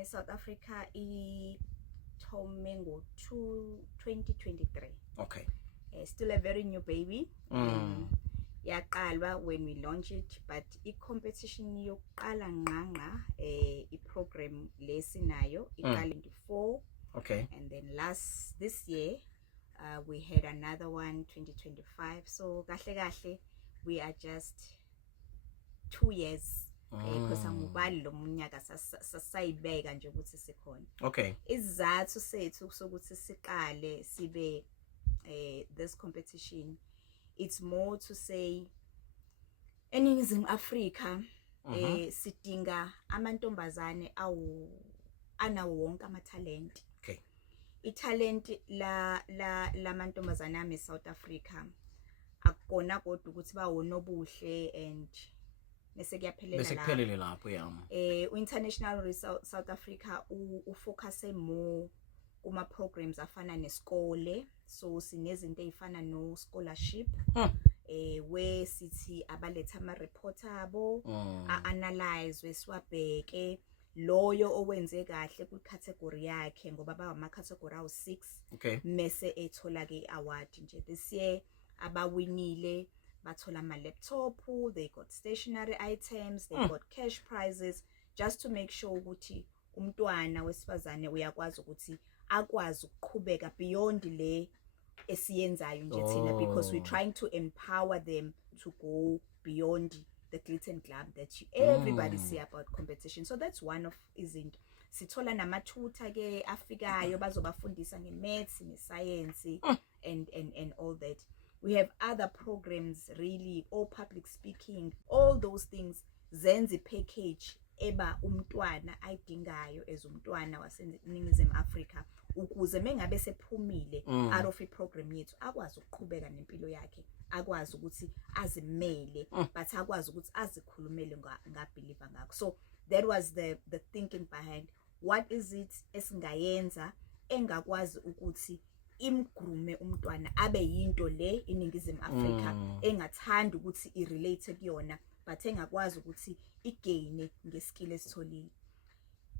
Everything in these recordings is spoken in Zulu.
Miss South Africa ithome ngo-2023. Okay. Still a very new baby. Yaqalwa when we launched it, but i-competition yokuqala nqanqa i-program lesinayo iqala 24. Okay. And then this year we had another one 2025. So kahle we are just 2 years. Because angubali lo munyaka sasayibeka nje ukuthi sikhona. Okay. Isizathu sethu sokuthi siqale sibe this competition, it's more to say eNingizimu Afrika sidinga amantombazane anawo wonke amatalent. Okay. Italent la mantombazane ami South Africa akukona kodwa ukuthi bawonobuhle and bese kuyaphelela lapho yami. International South Africa ufocus more kuma programs afana nesikole, so sinezinto ezifana no scholarship where sithi abaletha ama report abo analyze wesiwabheke loyo owenze kahle ku category yakhe ngoba ba ama category awu 6. Okay. Mese ethola ke award nje. This year abawinile bathola ama laptop, they got stationery items, they got cash prizes, just to make sure ukuthi umntwana wesifazane uyakwazi ukuthi akwazi ukuqhubeka beyond le esiyenzayo nje thina, because we're trying to empower them to go beyond the glitz and glam that everybody see about competition. So that's one of izinto. Sithola nama-tutor ke afikayo bazobafundisa nge-maths, ne-science and all that. We have other programs, really, all public speaking, all those things. Zenzi package eba umntwana ayidingayo as umntwana waseNingizimu Afrika ukuze mengabe sephumile out of i-program yethu akwazi ukuqhubeka nempilo yakhe, akwazi ukuthi azimele, but akwazi ukuthi azikhulumele ngabelieve ngakho. So that was the thinking behind what is it esingayenza engakwazi ukuthi imgrume umntwana abe yinto le iNingizimu Afrika engathanda ukuthi irelate kuyona, but engakwazi ukuthi igain ngeskill esitholile.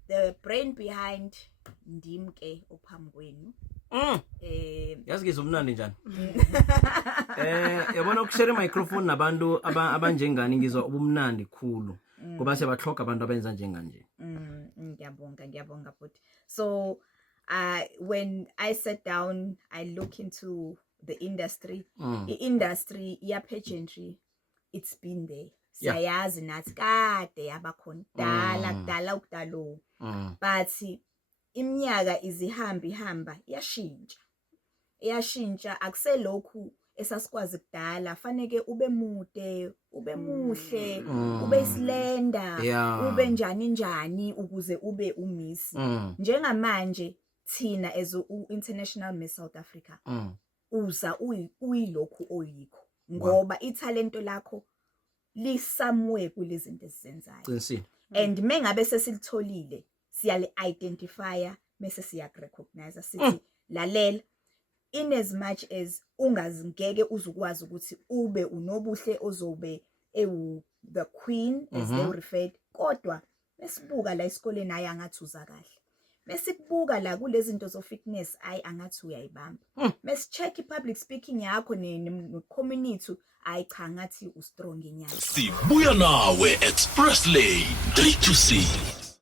The brain behind ndimke ophambi kwenu. Yazi ngizomnandi njani? Yabona ukushare microphone nabantu abanjengani ngizwa ubumnandi khulu ngoba sebathloka abantu abenza njenganje. Ngiyabonga but so when I sat down, I look into the industry. The industry ya pageantry, it's been there. Siyayazi nathi kade yabakhona kudala ukudalo. But iminyaka izihamba iyashintsha akuselokhu esasikwazi kudala. Faneke ube mude, ube muhle, ube slender, ube njani ukuze ube umiss. Njengamanje thina as International Miss South Africa uza uyilokhu oyikho ngoba italento lakho li somewhere kulezinto esizenzayo. And mengabe sesilitholile siyale identifier mase siya recognize sithi lalela, in as much as ungazingeke uzukwazi ukuthi ube unobuhle ozobe the queen as they referred, kodwa mesibuka la esikoleni ayi angathi uza kahle, mesikubuka la kulezi zinto zo fitness ayi angathi uyayibamba, mesicheck i-public speaking yakho ne-community ayi cha ngathi u strong inyama. Sibuya nawe Express Lane 3 to 6.